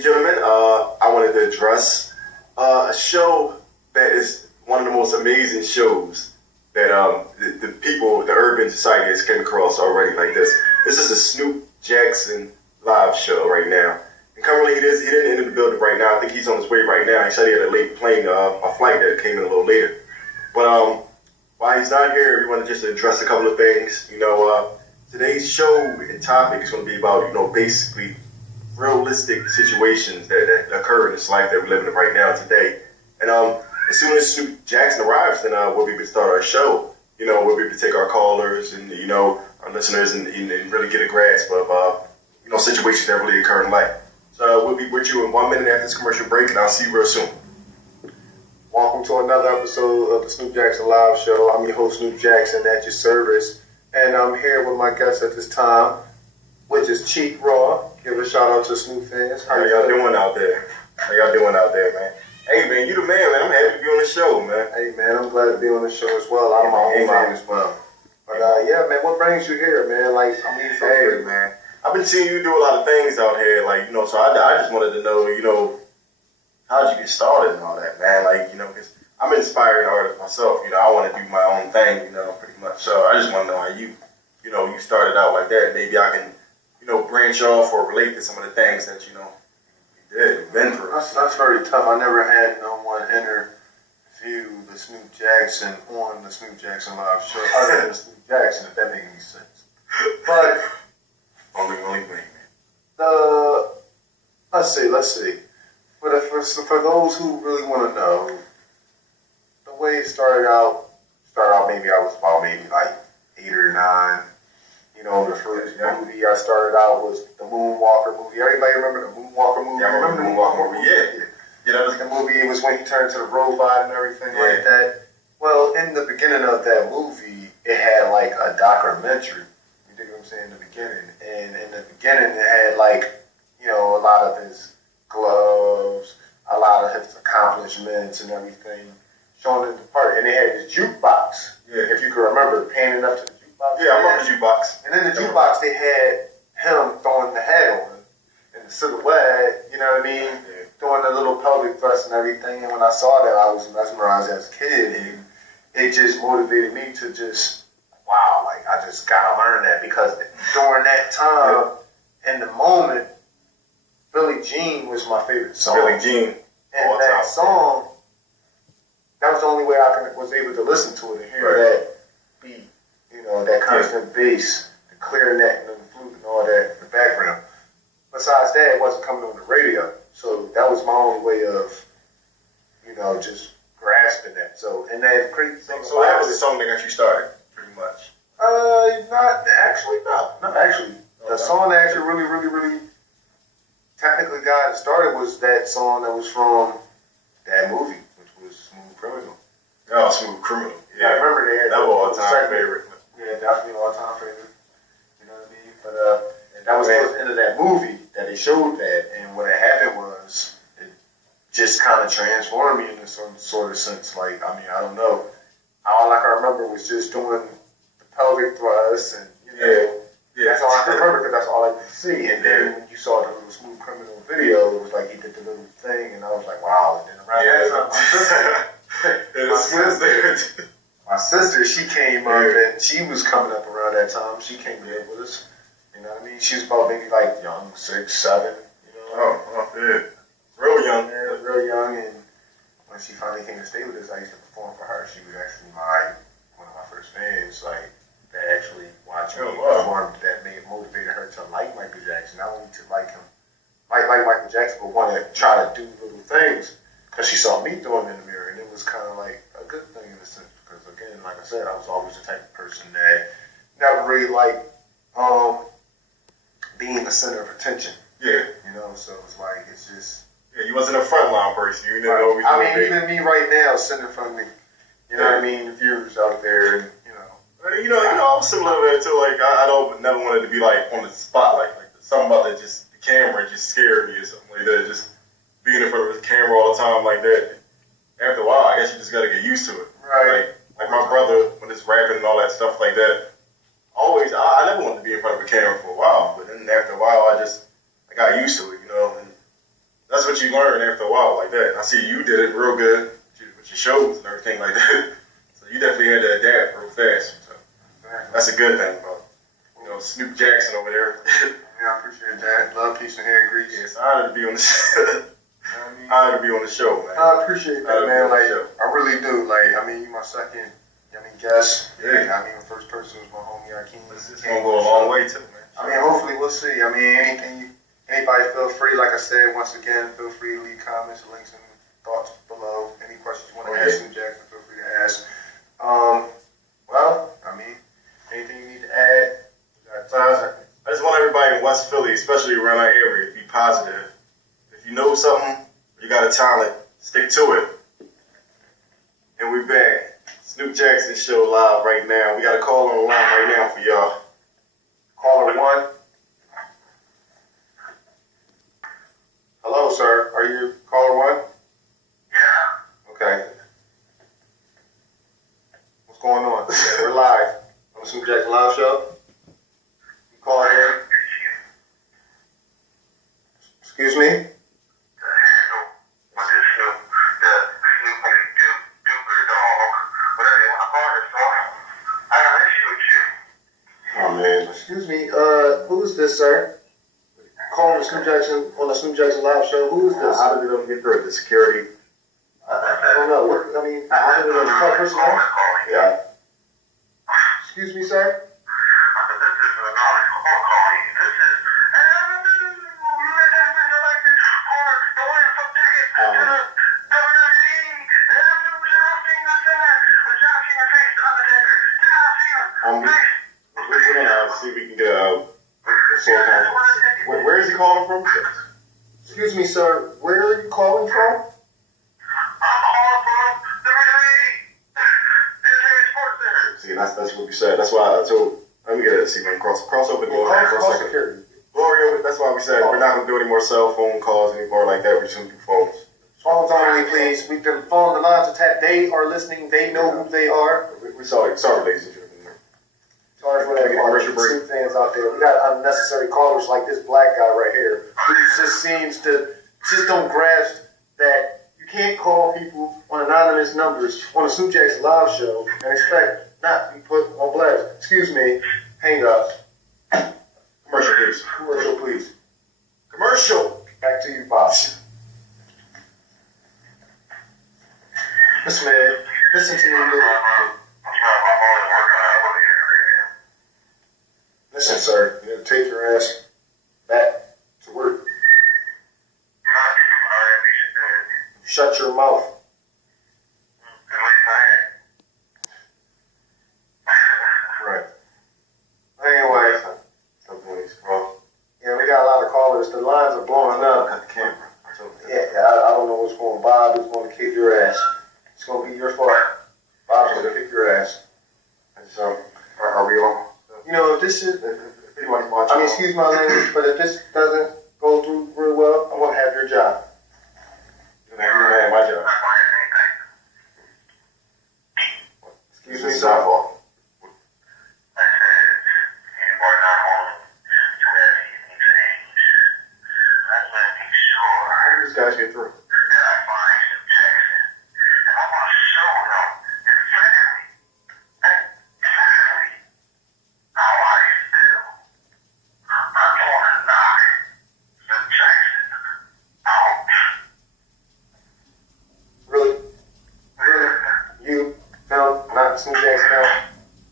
and gentlemen, I wanted to address a show that is one of the most amazing shows that the people, the urban society has came across already like this. This is a Snoop Jackson live show right now. And currently he didn't enter the building right now. I think he's on his way right now. He said he had a late plane, a flight that came in a little later. But while he's not here, we want to just address a couple of things. Today's show and topic is going to be about, basically realistic situations that occur in this life that we're living in right now today. And as soon as Snoop Jackson arrives, then we'll be able to start our show. We'll be able to take our callers and, our listeners and really get a grasp of, situations that really occur in life. So we'll be with you in 1 minute after this commercial break, and I'll see you real soon. Welcome to another episode of the Snoop Jackson Live Show. I'm your host, Snoop Jackson, at your service. And I'm here with my guest at this time, which is Chic Raw. Give a shout out to Snoop fans. How y'all doing out there? Man? Hey, man, you the man, man. I'm happy to be on the show, man. Hey, man, I'm glad to be on the show as well. I'm my own man as well. But, yeah, man, what brings you here, man? Hey, man. I've been seeing you do a lot of things out here, so I just wanted to know, how'd you get started and all that, man? Because I'm an inspired artist myself. I want to do my own thing, pretty much. So I just want to know how you started out like that. Maybe I can, branch off or relate to some of the things that, you did, been through. That's very tough. I never had no one interview the Snoop Jackson on the Snoop Jackson Live Show other than Snoop Jackson, if that makes any sense. But only thing, man. Let's see. For those who really want to know, the way it started out maybe I was about like 8 or 9. The first movie I started out was the Moonwalker movie. Everybody remember the Moonwalker movie? Yeah, I remember the Moonwalker movie, yeah. Yeah, that was the movie. It was when he turned to the robot and everything like that. Well, in the beginning of that movie, it had like a documentary. You dig what I'm saying? In the beginning. And in the beginning, it had a lot of his gloves, a lot of his accomplishments and everything shown in the part. And they had this jukebox. Yeah. If you can remember, panning up to the jukebox. Yeah, I remember the jukebox. And in the jukebox, they had him throwing the hat on and the silhouette, you know what I mean? Yeah. Doing the little pelvic thrust and everything. And when I saw that, I was mesmerized as a kid. And it just motivated me to just, wow, I just got to learn that. Because during that time, in the moment, Billie Jean was my favorite song. Billie Jean. And that song, that was the only way I was able to listen to it and hear that beat, that constant bass, the clarinet and the flute and all that in the background. Besides that, it wasn't coming on the radio. So that was my only way of, just grasping that. So, and that crazy thing. So that was the song that got you started, pretty much. Not actually. The song that actually really technically got started was that song that was from that movie, which was Smooth Criminal. Oh, Smooth Criminal. Yeah, I remember they had that was all-time favorite. Yeah, definitely all-time favorite. You know what I mean? But that was towards the end of that movie that they showed that, and what had happened was it just kind of transformed me in some sort of sense. I don't know. All I can remember was just doing the pelvic thrust and that's all I can remember because that's all I could see. And then when you saw the little Smooth Criminal video, it was like he did the little thing, and I was like, wow. And then around that time, my sister, she came up, and she was coming up around that time. She came here with us. You know what I mean? She was about maybe young, 6, 7. Oh, yeah. Real young. Yeah, real young. And when she finally came to stay with us, I used to perform for her. She was actually one of my first fans, that actually watched me perform, that motivated her to like Michael Jackson. Not only to like him, like Michael Jackson, but want to try to do little things because she saw me doing them in the mirror, and it was kind of like a good thing in a sense because, again, like I said, I was always the type of person that never really liked being the center of attention. Yeah. So it's just... Yeah, you wasn't a frontline person. You didn't always... even me right now, sitting in front of me, what I mean, the viewers out there, and, I'm similar to that too. I don't never wanted to be on the spotlight. Something about that, just the camera just scared me or something like that. Just being in front of the camera all the time like that. After a while, I guess you just got to get used to it. Right. Like my brother, when it's rapping and all that stuff like that. I never wanted to be in front of a camera for a while, but then after a while, I got used to it, and what you learn after a while like that. I see you did it real good with your shows and everything like that. So you definitely had to adapt real fast. So that's a good thing about Snoop Jackson over there. Yeah, I appreciate that. Love, peace, and hair grease. Yeah, it's an honor to be on the show. Honor to be on the show, man. I appreciate that, man. Like, I really do. Like, I mean, you my second, guest. Yeah. I mean, the first person was my homie, Akeem. It's gonna go a long way too, man. I mean, hopefully we'll see. I mean, anybody feel free, like I said, once again, feel free to leave comments, links, and thoughts below. Any questions you want to ask me, Jackson, feel free to ask. Well, I mean, anything you need to add? I just want everybody in West Philly, especially around our area, to be positive. If you know something, you got a talent, stick to it. And we're back. Snoop Jackson show live right now. We got a call on the line right now for y'all. Caller 1. Hello, sir. Are you caller 1? Yeah. Okay. What's going on? We're live on the Snoop Jackson Live Show. You call in. Excuse me? The handle with the Snoop Duper dog, whatever you want to call it, so I got an issue with you. Oh, man. Excuse me. Who is this, sir? Calling Snoop Jackson on the Snoop Jackson Live Show. Who is this? How did it get through? The security? I don't know. I mean, how did it call personnel? Yeah. Excuse me, sir? We're gonna see if we can get a full conference. Where is he calling from? Excuse me, sir. Where are you calling from? See, that's what we said. That's why I told. Let me get it. See, man, cross over the Glory. Glory. That's why we said we're not gonna do any more cell phone calls anymore like that. We're just gonna do phones. Phones only, please. We've been phone the lines are tapped. They are listening. They know who they are. We're sorry, ladies and gentlemen. Sorry for that. Snoop fans out there. We got unnecessary callers like this black guy right here who just don't grasp that you can't call people on anonymous numbers on a Snoop Jackson Live show and expect not to be put on blast. Excuse me. Hang up. Commercial, please. Commercial, please. Commercial. Back to you, boss. Listen, man. Listen to me, little. Listen, sir. You gotta take your ass back to work. Shut your mouth. Right. Anyway. Yeah, we got a lot of callers. The lines are blowing up. Cut the camera. Yeah, I don't know what's going on. Bob is going to kick your ass. It's going to be your fault. Bob's going to kick your ass. So, are we on? You know, if this is, If anybody's watching, I mean, excuse my language, but if this doesn't go through real well, I'm going to have your job. you're gonna have my job. Excuse me, It's sir. my fault. How did these guys get through? Really? Really? You, no, not Snoop Jackson, no.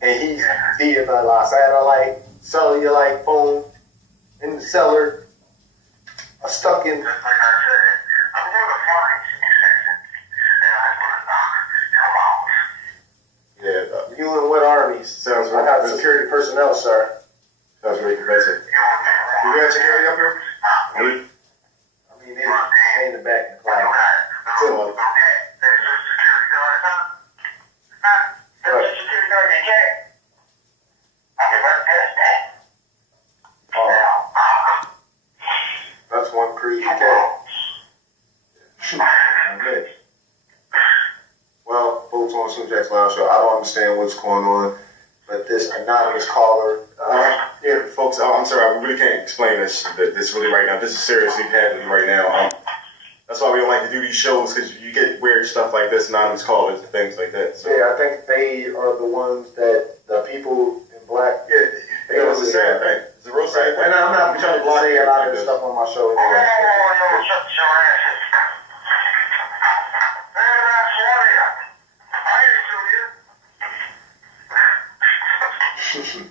And he's via the satellite, cellular phone in the cellar, stuck in. Yeah, You and what armies? sounds I got right. security personnel, sir. Sounds really convincing. Do we have security up here? I mean, they in the back of the cloud. Still, That's one crazy cat. Okay. Well, folks on Snoop Jackson Live Show, I don't understand what's going on, but this anonymous caller. yeah, folks, I'm sorry, I really can't explain this really right now. This is seriously happening right now. That's why we don't like to do these shows, because you get weird stuff like this, anonymous callers and things like that. So. Yeah, I think they are the ones that the people in black. Yeah, it's the same thing. It's a real sad thing. And I'm not trying to say a lot of this stuff on my show anyway. Yo, shut your asses. Man, that's one of you. I used to you.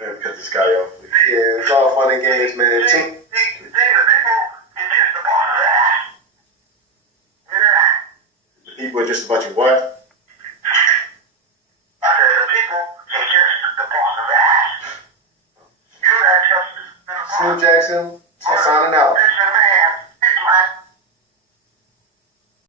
Man, cut this guy off. Yeah, it's all fun and games, man. The people get just a bunch of that. The people are just a bunch of what?